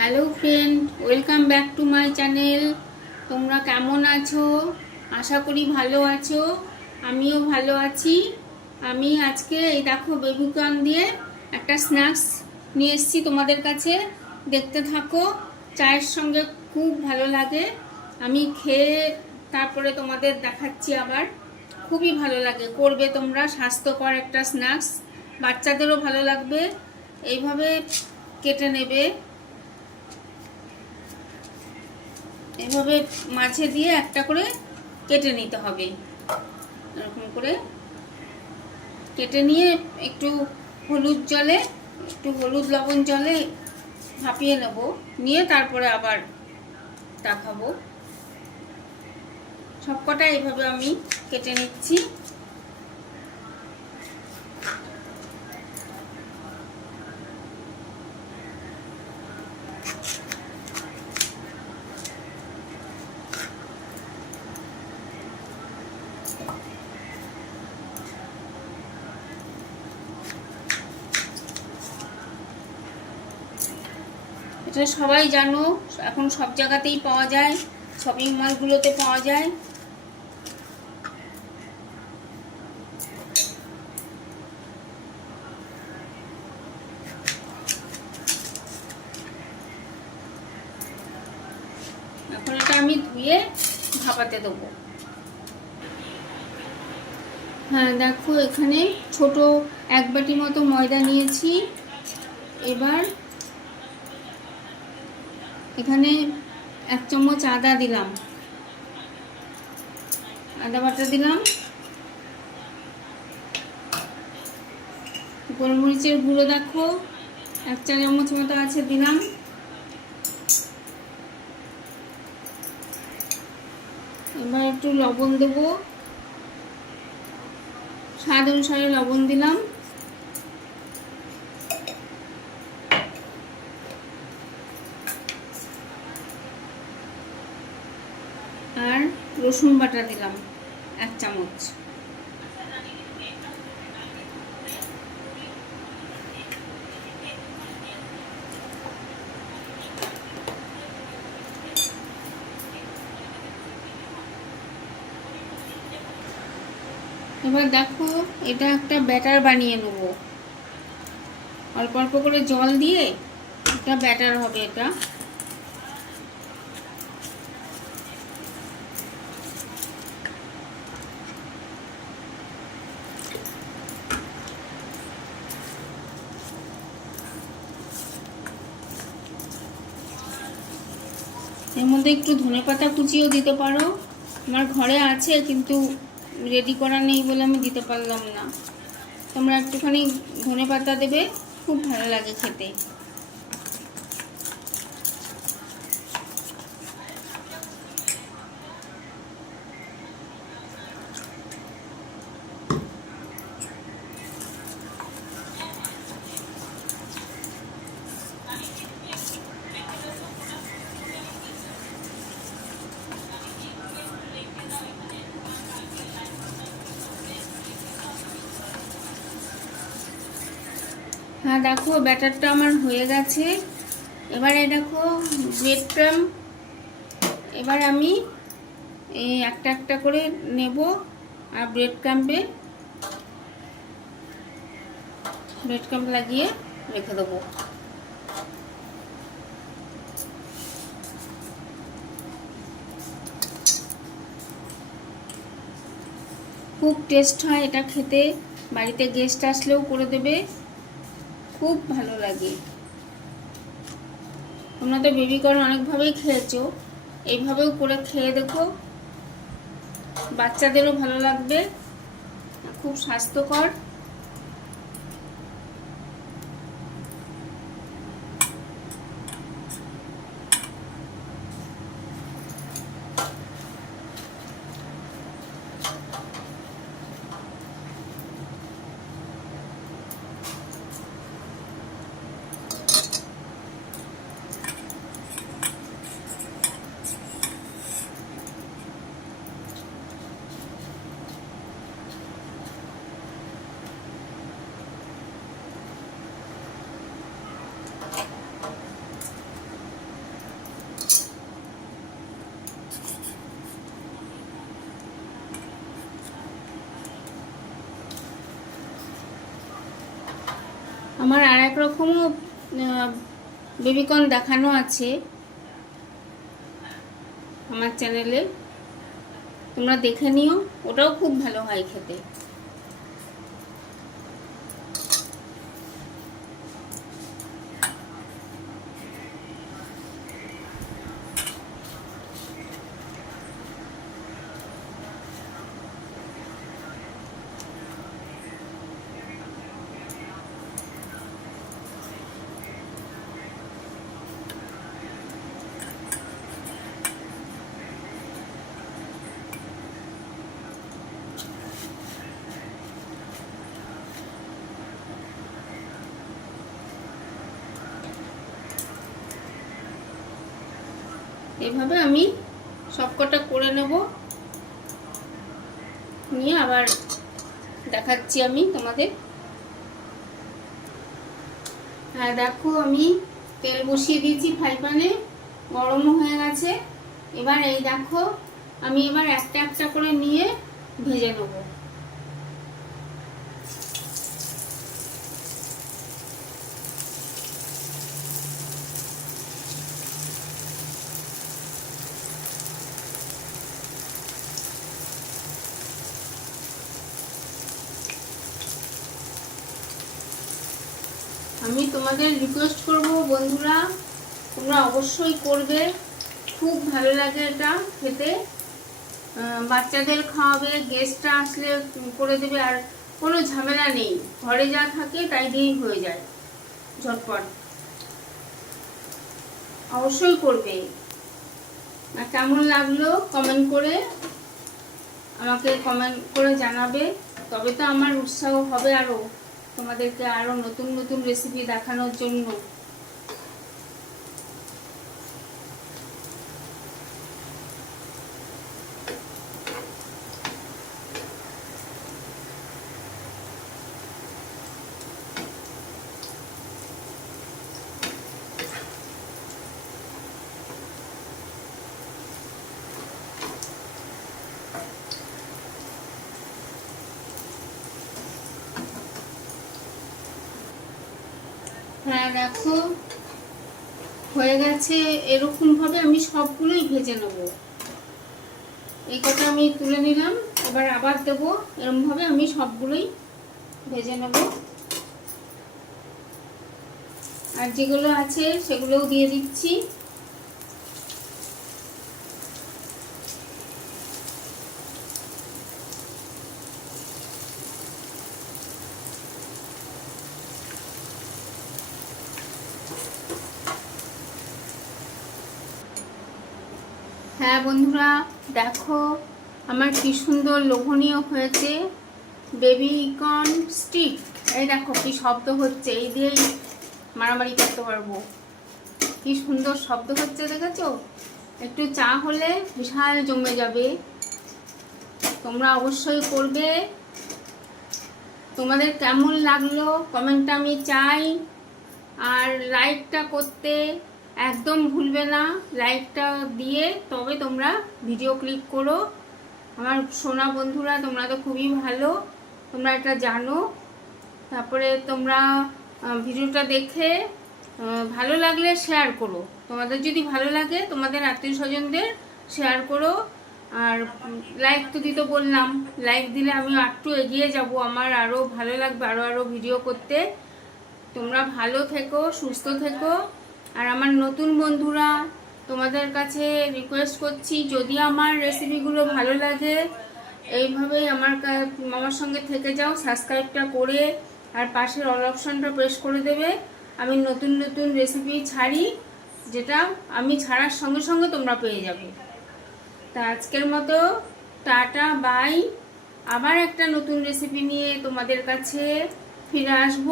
Hello friend welcome back to my channel তোমরা কেমন আছো? আশা করি ভালো আছো। আমিও ভালো আছি। আমি আজকে এই দেখো বেবিকর্ন দিয়ে একটা স্ন্যাক্স নিয়ে এসেছি তোমাদের কাছে। দেখতে থাকো, চায়ের সঙ্গে খুব ভালো লাগে। আমি খেয়ে তারপরে তোমাদের দেখাচ্ছি আবার। খুবই ভালো লাগে। করবে তোমরা স্বাস্থ্যকর একটা স্ন্যাক্স বাচ্চাদেরও ভালো লাগবে। এইভাবে কেটে নেবে। এভাবে মাঝে দিয়ে একটা করে কেটে নিতে হবে। এরকম করে কেটে নিয়ে একটু হলুদ জলে, একটু হলুদ লবণ জলে ভাপিয়ে নেব। নিয়ে তারপরে আবার তা খাব সব এভাবে আমি কেটে নিচ্ছি। এটা সবাই জানো, এখন সব জায়গাতেই পাওয়া যায় শপিং মলগুলোতে পাওয়া যায়। এখন এটা আমি ধুয়ে ভাপাতে দেবো। হ্যাঁ দেখো এখানে ছোট এক বাটি মতো ময়দা নিয়েছি। এবার এখানে এক চামচ আদা দিলাম। আদা বাটা দিলাম। গোলমরিচের গুঁড়ো দেখো, এক চা চামচ মতো আছে দিলাম। এবার একটু লবণ দেবো। স্বাদ অনুসারে লবণ দিলাম আর রসুন বাটা দিলাম, এক চামচ। এবার দেখো, এটা একটা ব্যাটার বানিয়ে নেব। অল্প অল্প করে জল দিয়ে একটা ব্যাটার হবে এটা। এর মধ্যে একটু ধনে পাতা কুচিও দিতে পারো। আমার ঘরে আছে, কিন্তু রেডি করা নেই বলে আমি দিতে পারলাম না। তোমরা একটুখানি ধনে পাতা দেবে, খুব ভালো লাগে খেতে। হ্যাঁ দেখো, ব্যাটারটা আমার হয়ে গেছে। এবারে দেখো ব্রেড ক্রাম এবার আমি এই একটা একটা করে নেব আর ব্রেড ক্রাম্পে ব্রেড ক্রাম্প লাগিয়ে রেখে দেবো। খুব টেস্ট হয় এটা খেতে। বাড়িতে গেস্ট আসলেও করে দেবে। খুব ভালো লাগে। তোমরা তো বেবিকর্ন অনেকভাবেই খেয়েছো। এইভাবেও করে খেয়ে দেখো। বাচ্চাদেরও ভালো লাগবে। খুব স্বাস্থ্যকর। আমার আর এক রকমও বেবিকন দেখানো আছে আমার চ্যানেলে। তোমরা দেখে নিও, ওটাও খুব ভালো হয় খেতে। এভাবে আমি সবকটা করে নেব। নিয়ে আবার দেখাচ্ছি আমি তোমাদের। হ্যাঁ দেখো আমি তেল বসিয়ে দিয়েছি ফ্রাই প্যানে, গরমও হয়ে গেছে। এবার এই দেখো, আমি এবার একটা একটা করে নিয়ে ভেজে নেব। আমি তোমাদের রিকোয়েস্ট করব, বন্ধুরা, তোমরা অবশ্যই করবে। খুব ভালো লাগে এটা খেতে। বাচ্চাদের খাওয়াবে গেস্টরা আসলে করে দেবে, আর কোনো ঝামেলা নেই। ঘরে যা থাকে তাই দিয়েই হয়ে যায়, ঝটপট। অবশ্যই করবে। আর কেমন লাগল কমেন্ট করে আমাকে কমেন্ট করে জানাবে। তবে তো আমার উৎসাহ হবে আরও তোমাদেরকে আরও নতুন নতুন রেসিপি দেখানোর জন্য। হ্যাঁ দেখো। হয়ে গেছে। এরকমভাবে আমি সবগুলোই ভেজে নেব। এই কথা আমি তুলে নিলাম। এবার আবার দেবো। এরমভাবে আমি সবগুলোই ভেজে নেব। আর যেগুলো আছে, সেগুলোও দিয়ে দিচ্ছি। হ্যাঁ বন্ধুরা, দেখো আমার কি সুন্দর লোভনীয় হয়েছে বেবি কর্ন স্টিক। এই দেখো কি শব্দ হচ্ছে, এই দিয়েই মারামারি করতে পারব। কি সুন্দর শব্দ হচ্ছে, দেখেছ? একটু চা হলে বিশাল জমে যাবে। তোমরা অবশ্যই করবে। তোমাদের কেমন লাগল? কমেন্টটা আমি চাই। আর লাইকটা করতে একদম ভুলবে না। লাইকটা দিয়ে তবে তোমরা ভিডিও ক্লিক করো। আমার সোনা বন্ধুরা, তোমরা তো খুবই ভালো। তোমরা এটা জানো। তারপরে তোমরা ভিডিওটা দেখে ভালো লাগলে শেয়ার করো। তোমাদের যদি ভালো লাগে, তোমাদের আত্মীয় স্বজনদের শেয়ার করো। আর লাইক তো দিতে বললাম। লাইক দিলে আমি একটু এগিয়ে যাব। আমার আরও ভালো লাগবে আরও আরও ভিডিও করতে। তোমরা ভালো থেকো, সুস্থ থেকো। আর আমার নতুন বন্ধুরা, তোমাদের কাছে রিকোয়েস্ট করছি, যদি আমার রেসিপিগুলো ভালো লাগে, এইভাবেই আমার আমার সঙ্গে থেকে যাও সাবস্ক্রাইবটা করে, আর পাশের অল অপশানটা প্রেস করে দেবে। আমি নতুন নতুন রেসিপি ছাড়ি, যেটা আমি ছাড়ার সঙ্গে সঙ্গে তোমরা পেয়ে যাবে। তা আজকের মতো, টাটা বাই আবার একটা নতুন রেসিপি নিয়ে তোমাদের কাছে ফিরে আসব।